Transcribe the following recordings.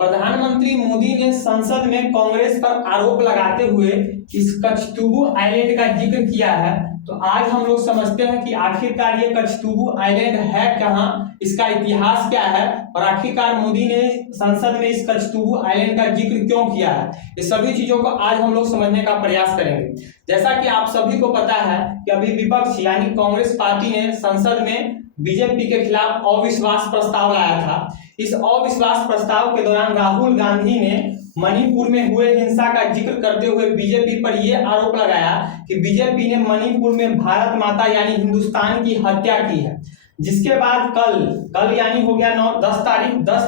प्रधानमंत्री मोदी ने संसद में कांग्रेस पर आरोप लगाते हुए इस कचतुबू आइलैंड का जिक्र किया है। तो आज हम लोग समझते हैं कि आखिरकार ये कचतुबू आइलैंड है कहाँ, इसका इतिहास क्या है और आखिरकार मोदी ने संसद में इस कचतुबू आइलैंड का जिक्र क्यों किया है। इस सभी चीजों को आज हम लोग समझने का प्रयास करेंगे। जैसा कि आप सभी को पता है कि अभी विपक्ष यानी कांग्रेस पार्टी ने संसद में बीजेपी के खिलाफ अविश्वास प्रस्ताव लाया था। इस अविश्वास प्रस्ताव के दौरान राहुल गांधी ने मणिपुर में हुए हिंसा का जिक्र करते हुए बीजेपी पर यह आरोप लगाया कि बीजेपी ने मणिपुर में भारत माता यानी हिंदुस्तान की हत्या की है। जिसके बाद कल यानी हो गया 10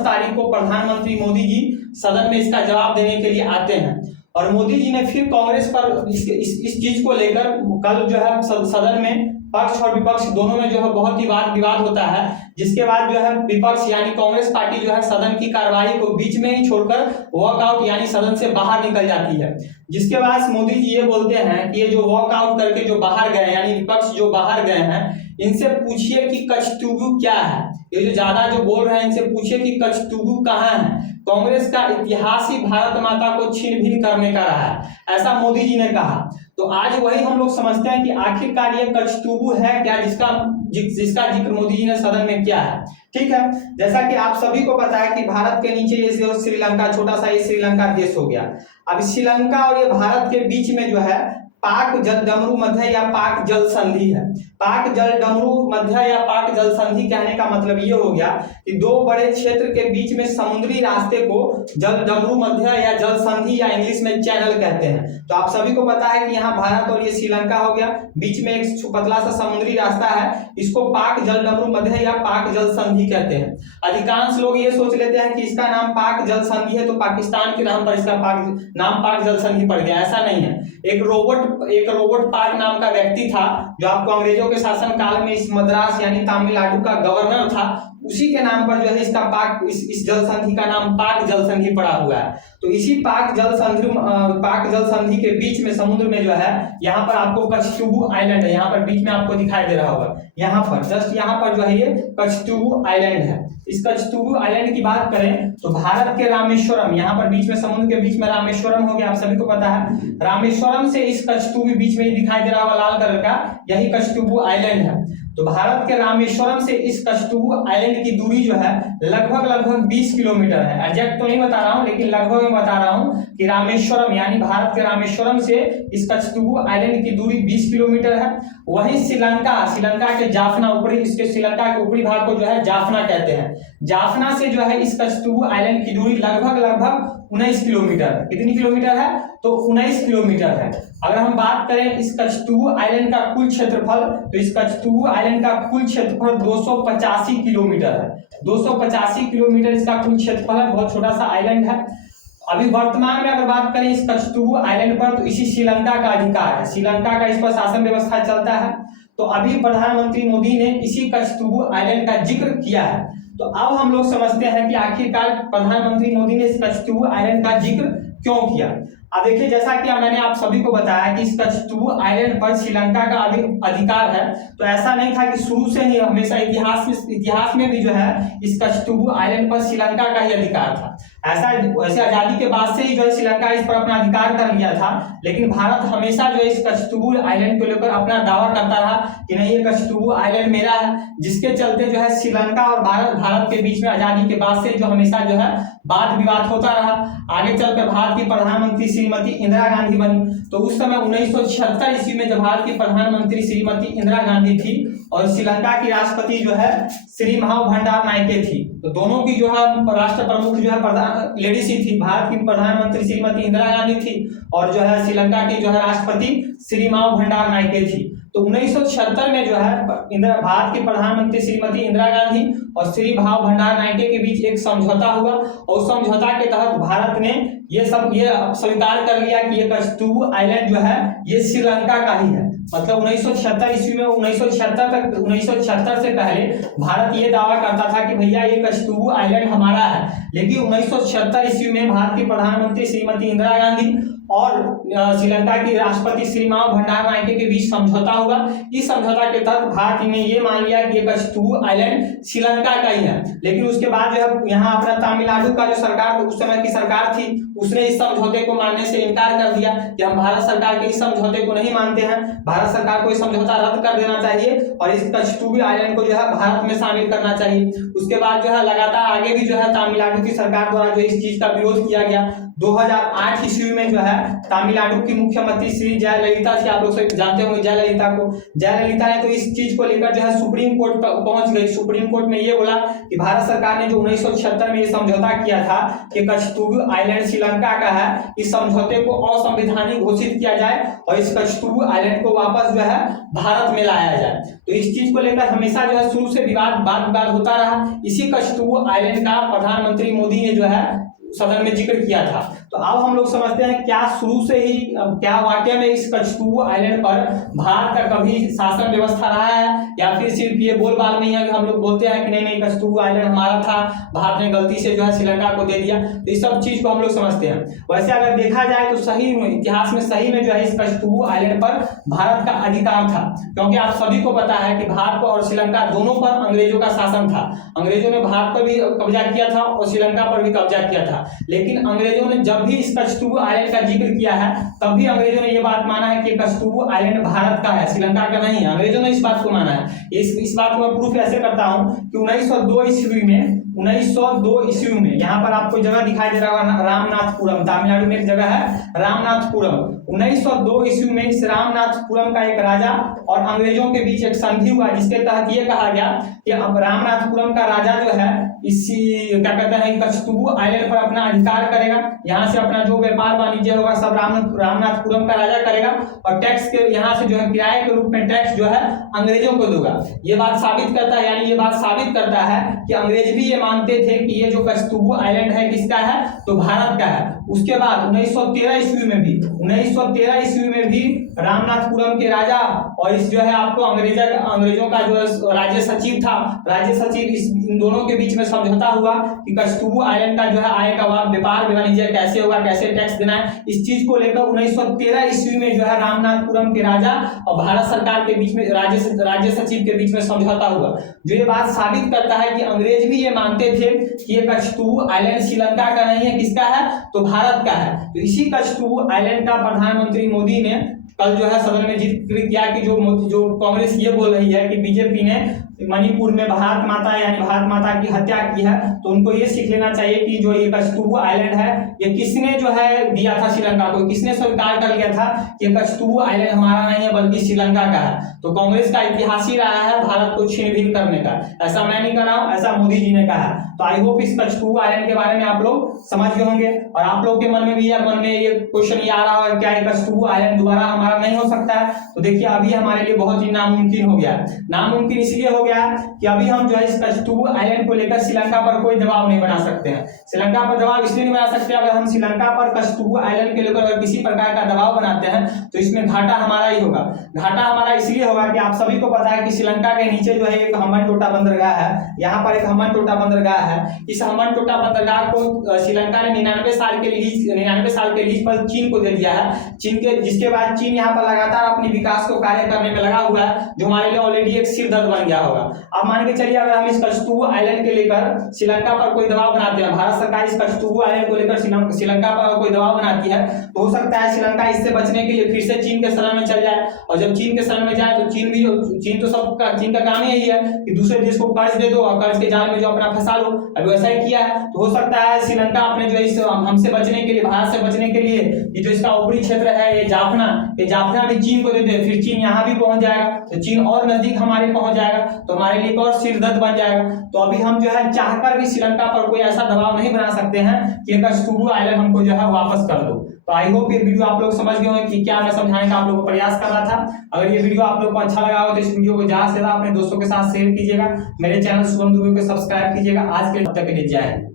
तारीख को प्रधानमंत्री मोदी जी सदन में इसका जवाब देने के लिए आते हैं और मोदी जी ने फिर कांग्रेस पर इस चीज को लेकर कल जो है सदन में पक्ष और विपक्ष दोनों में जो है बहुत ही वाद विवाद होता है। जिसके बाद जो है विपक्ष यानी कांग्रेस पार्टी जो है सदन की कार्यवाही को बीच में ही छोड़कर वॉकआउट यानी सदन से बाहर निकल जाती है। जिसके बाद मोदी जी ये बोलते हैं कि ये जो वॉकआउट करके जो बाहर गए यानी विपक्ष जो बाहर गए हैं इनसे पूछिए कि कचतुबू क्या है। ये जो ज्यादा जो बोल रहे हैं इनसे पूछिए कि कचतुबू कहाँ है। कांग्रेस का इतिहास ही भारत माता को छीन भिन करने का रहा है, ऐसा मोदी जी ने कहा। तो आज वही हम लोग समझते हैं कि आखिरकार ये कचतुबू है क्या जिसका जिक्र मोदी जी ने सदन में किया है। ठीक है, जैसा कि आप सभी को पता है कि भारत के नीचे ये श्रीलंका, छोटा सा ये श्रीलंका देश हो गया। अब श्रीलंका और ये भारत के बीच में जो है पाक जलडमरू मध्य या पाक जल संधि है। पाक जलडमरू मध्य या पाक जल संधि कहने का मतलब ये हो गया कि दो बड़े क्षेत्र के बीच में समुद्री रास्ते को जलडमरू मध्य या जल संधि या इंग्लिश में चैनल कहते हैं। तो आप सभी को पता है कि यहाँ भारत और ये श्रीलंका हो गया, बीच में एक पतला सा समुद्री रास्ता है, इसको पाक जलडमरू मध्य या पाक जल संधि कहते हैं। अधिकांश लोग ये सोच लेते हैं कि इसका नाम पाक जल संधि है तो पाकिस्तान के नाम पर इसका नाम पाक जल संधि पड़ गया। ऐसा नहीं है। एक रोबोट पार्क नाम का व्यक्ति था जो आपको अंग्रेजों के शासन काल में इस मद्रास यानी तमिलनाडु का गवर्नर था, उसी के नाम पर जो है इसका इस जल संधि का नाम पाक जल संधि पड़ा हुआ है। तो इसी पाक जल संधि के बीच में समुद्र में जो है यहाँ पर आपको कचतुबू आइलैंड है, यहाँ पर बीच में आपको दिखाई दे रहा होगा, यहाँ पर जस्ट यहाँ पर जो है ये कचतुबू आइलैंड है। इस कचतुबू आइलैंड की बात करें तो भारत के रामेश्वरम, यहाँ पर बीच में समुद्र के बीच में रामेश्वरम हो गया, आप सभी को पता है। रामेश्वरम से इस कचतुबू बीच में दिखाई दे रहा होगा लाल कलर का, यही कचतुबू आइलैंड है। तो भारत के रामेश्वरम से इस कचतुबू आइलैंड की दूरी जो है लगभग 20 किलोमीटर है। एग्जैक्ट तो नहीं बता रहा हूँ लेकिन लगभग मैं बता रहा हूँ कि रामेश्वरम यानी भारत के रामेश्वरम से इस कचतुबू आइलैंड की दूरी 20 किलोमीटर है। वहीं श्रीलंका के जाफना श्रीलंका के ऊपरी भाग को जो है जाफना कहते हैं। जाफना से जो है इस कचतुबू आइलैंड की दूरी लगभग 19 किलोमीटर है। कितनी किलोमीटर है? तो 19 किलोमीटर है। अगर हम बात करें इस कचतुबू आइलैंड का कुल क्षेत्रफल, तो इस कचतुबू आइलैंड का कुल क्षेत्रफल 285 किलोमीटर है। 285 किलोमीटर इसका कुल क्षेत्रफल है, बहुत छोटा सा आइलैंड है। अभी वर्तमान में अगर बात करें इस कचतुबू आइलैंड पर तो इसी श्रीलंका का अधिकार है, श्रीलंका का इस पर शासन व्यवस्था चलता है। तो अभी प्रधानमंत्री मोदी ने इसी कचतुबू आइलैंड का जिक्र किया है। तो अब हम लोग समझते हैं कि आखिरकार प्रधानमंत्री मोदी ने इस कचतुबू आइलैंड का जिक्र क्यों किया। अब देखिए, जैसा कि मैंने आप सभी को बताया कि इस कचतुबू आइलैंड पर श्रीलंका का अभी अधिकार है, तो ऐसा नहीं था कि शुरू से ही, हमेशा इतिहास में भी जो है इस कचतुबू आइलैंड पर श्रीलंका का ही अधिकार था। वैसे आजादी के बाद से ही जो है श्रीलंका इस पर अपना अधिकार कर लिया था, लेकिन भारत हमेशा जो है इस कचतुबू आइलैंड को लेकर अपना दावा करता रहा कि नहीं ये कचतुबू आइलैंड मेरा है। जिसके चलते जो है श्रीलंका और भारत के बीच में आजादी के बाद से जो हमेशा जो है वाद विवाद होता रहा। आगे चलकर भारत की प्रधानमंत्री श्रीमती इंदिरा गांधी बनी। तो उस समय 1976 ईस्वी में जब भारत की प्रधानमंत्री श्रीमती इंदिरा गांधी थी और श्रीलंका की राष्ट्रपति जो है श्री महाव भंडार नायके थी, तो दोनों की जो है राष्ट्र प्रमुख जो है लेडीज ही थी। भारत की प्रधानमंत्री श्रीमती इंदिरा गांधी थी और जो है श्रीलंका की जो है राष्ट्रपति श्री महाव भंडार नायके थी। तो 1976 में जो है भारत की प्रधानमंत्री श्रीमती इंदिरा गांधी और श्री भाव भंडार नायके के बीच एक समझौता हुआ और उस समझौता के तहत भारत ने ये स्वीकार कर लिया कि ये कचतुबू आइलैंड जो है ये श्रीलंका का ही है। मतलब 1976 ईस्वी में 1976 से पहले भारत ये दावा करता था कि भैया ये कछतुबू आइलैंड हमारा है। लेकिन 1976 ईस्वी में भारत की प्रधानमंत्री श्रीमती इंदिरा गांधी और श्रीलंका की राष्ट्रपति श्रीमान भंडारनायके के बीच समझौता हुआ। इस समझौता के तहत भारत ने ये मान लिया कि ये कछतुबू आइलैंड श्रीलंका का ही है। लेकिन उसके बाद जो है यहाँ अपना तमिलनाडु का जो सरकार उस समय की सरकार थी, उसने इस समझौते को मानने से इनकार कर दिया कि हम भारत सरकार के इस समझौते को नहीं मानते हैं, भारत सरकार को इस समझौता रद्द कर देना चाहिए और इस कछतुबू आइलैंड को जो है भारत में शामिल करना चाहिए। उसके बाद जो है लगातार आगे भी जो है तमिलनाडु की सरकार द्वारा जो इस चीज का विरोध किया गया। 2008 ईस्वी में जो है तमिलनाडु की मुख्यमंत्री श्री जयललिता थी, आप लोग सब जानते होंगे जयललिता को। जयललिता ने तो इस चीज को लेकर जो है सुप्रीम कोर्ट पहुंच गई। सुप्रीम कोर्ट ने ये बोला कि भारत सरकार ने जो 1976 में ये समझौता किया था कि कछतुबू आइलैंड श्रीलंका का है, इस समझौते को असंवैधानिक घोषित किया जाए और इस कछतुबू आइलैंड को वापस जो है भारत में लाया जाए। तो इस चीज को लेकर हमेशा जो है शुरू से वाद विवाद होता रहा। इसी कछतुबू आइलैंड का प्रधानमंत्री मोदी ने जो है सदन में जिक्र किया था। तो अब हम लोग समझते हैं क्या शुरू से ही क्या वाकई में इस कछतुबू आइलैंड पर भारत का कभी शासन व्यवस्था रहा है या फिर सिर्फ ये बोलबाल में है कि हम लोग बोलते हैं कि नहीं कछतुबू आइलैंड हमारा था, भारत ने गलती से जो है श्रीलंका को दे दिया। तो इस सब चीज को हम लोग समझते हैं। वैसे अगर देखा जाए तो सही इतिहास में सही में जो है इस कछतुबू आइलैंड पर भारत का अधिकार था, क्योंकि आप सभी को पता है कि भारत और श्रीलंका दोनों पर अंग्रेजों का शासन था। अंग्रेजों ने भारत पर भी कब्जा किया था और श्रीलंका पर भी कब्जा किया था। लेकिन अंग्रेजों ने जब भी इस कछतुबू आइलैंड का जिक्र किया है तब भी अंग्रेजों ने ये बात माना है कि कछतुबू आइलैंड भारत का है, श्रीलंका का नहीं है। अंग्रेजों ने इस बात को माना है। इस बात को मैं प्रूफ ऐसे करता हूं कि 1902 ईस्वी में यहाँ पर आपको जगह दिखाई दे रहा होगा रामनाथपुरम, तमिलनाडु में एक जगह है रामनाथपुरम। 1902 ईस्वी में इस रामनाथपुरम का एक राजा और अंग्रेजों के बीच एक संधि हुआ, जिसके तहत ये कहा गया कि अब रामनाथपुरम का राजा जो है इसी क्या कहते हैं कछतुबू आइलैंड पर अपना अधिकार करेगा। यहाँ से अपना जो व्यापार वाणिज्य होगा सब रामनाथपुरम का राजा करेगा और टैक्स के यहाँ से जो है किराए के रूप में टैक्स जो है अंग्रेजों को देगा। ये बात साबित करता है, यानी ये बात साबित करता है कि अंग्रेज भी ये मानते थे कि ये जो कछतुबू आइलैंड है किसका है, तो भारत का है। उसके बाद 1913 ईस्वी में भी रामनाथपुरम के राजा और इस जो है आपको अंग्रेजों का जो राज्य सचिव था, राज्य सचिव इन दोनों के बीच में समझौता हुआ कि कछतुबू आइलैंड का जो है आय का व्यापार वाणिज्य कैसे होगा, कैसे टैक्स देना है। इस चीज को लेकर 1913 ईस्वी में जो है रामनाथपुरम के राजा और भारत सरकार के बीच में राज्य सचिव के बीच में समझौता हुआ, जो ये बात साबित करता है कि अंग्रेज भी ये मानते थे कि ये कछतुबू आइलैंड श्रीलंका का नहीं है, किसका है, तो भारत का है। तो इसी कछतुबू आइलैंड का प्रधानमंत्री मोदी ने कल जो है सदन में जिक्र किया कि जो कांग्रेस ये बोल रही है कि बीजेपी ने मणिपुर में भारत माता यानी भारत माता की हत्या की है, तो उनको ये सीख लेना चाहिए कि जो ये कछतुबू आइलैंड है ये किसने जो है दिया था श्रीलंका को, किसने स्वीकार कर लिया था कि कछतुबू आइलैंड हमारा नहीं है बल्कि श्रीलंका का है। तो कांग्रेस का इतिहास ही रहा है भारत को छीन-भीन करने का। ऐसा मैं नहीं कर रहा हूँ, ऐसा मोदी जी ने कहा। तो आई होप इस कछतुबू आइलैंड के बारे में आप लोग समझ गए होंगे और आप लोग के मन में भी ये क्वेश्चन ये आ रहा है क्या कछतुबू आइलैंड दोबारा हमारा नहीं हो सकता है। तो देखिए अभी हमारे लिए बहुत ही नामुमकिन हो गया। नामुमकिन इसलिए हो गया कि अभी हम जो है इस कछतुबू आइलैंड को लेकर श्रीलंका पर कोई दबाव नहीं बना सकते हैं। श्रीलंका पर दबाव इसलिए नहीं बना सकते, अगर हम श्रीलंका पर कछतुबू आइलैंड के लेकर अगर किसी प्रकार का दबाव बनाते हैं तो इसमें घाटा हमारा ही होगा। घाटा हमारा इसलिए होगा कि आप सभी को पता है कि श्रीलंका के नीचे जो है एक हम्बनटोटा बंदरगाह है, यहाँ पर एक हम्बनटोटा बंदरगाह है। इस हम्बनटोटा बंदरगाह को श्रीलंका ने 99 साल के लीज पर चीन को दे दिया है। जिसके बाद चीन यहाँ पर लगातार अपनी विकास को कार्य करने में लगा हुआ है, जो हमारे लिए ऑलरेडी एक सिर दर्द बन गया होगा। अब मान के चलिए अगर हम इस कछतुबू आइलैंड के लेकर श्रीलंका पर कोई दबाव बनाते हैं, भारत सरकार इस कछतुबू आइलैंड को लेकर श्रीलंका पर कोई दबाव बनाती है, तो हो सकता है श्रीलंका इससे बचने के लिए फिर से चीन के शरण में चल जाए। और जब चीन के शरण में जाए तो चीन का काम ही यही है कि दूसरे देश को कर्ज दे दो और कर्ज के जाल में जो अपना फंसा लो। अभी वैसा ही किया है। तो हो सकता है श्रीलंका अपने जो इस हमसे बचने के लिए, भारत से बचने के लिए ये जो इसका ऊपरी क्षेत्र है ये जाफना भी चीन को दे दे, फिर चीन यहाँ भी पहुंच जाएगा, तो चीन और नजदीक हमारे पहुंच जाएगा, तो हमारे लिए और सिरदर्द बन जाएगा। तो अभी हम जो है चाहकर भी श्रीलंका पर कोई ऐसा दबाव नहीं बना सकते हैं कि कछतुबू आइलैंड हमको जो है वापस कर दो। तो आई होप ये वीडियो आप लोग समझ गए होंगे कि क्या मैं समझाने का आप लोगों को प्रयास कर रहा था। अगर ये वीडियो आप लोग को अच्छा लगा हो तो इस वीडियो को ज्यादा से ज्यादा अपने दोस्तों के साथ शेयर कीजिएगा। मेरे चैनल शुभम दुबे को सब्सक्राइब कीजिएगा। आज के तक के लिए जय हिंद।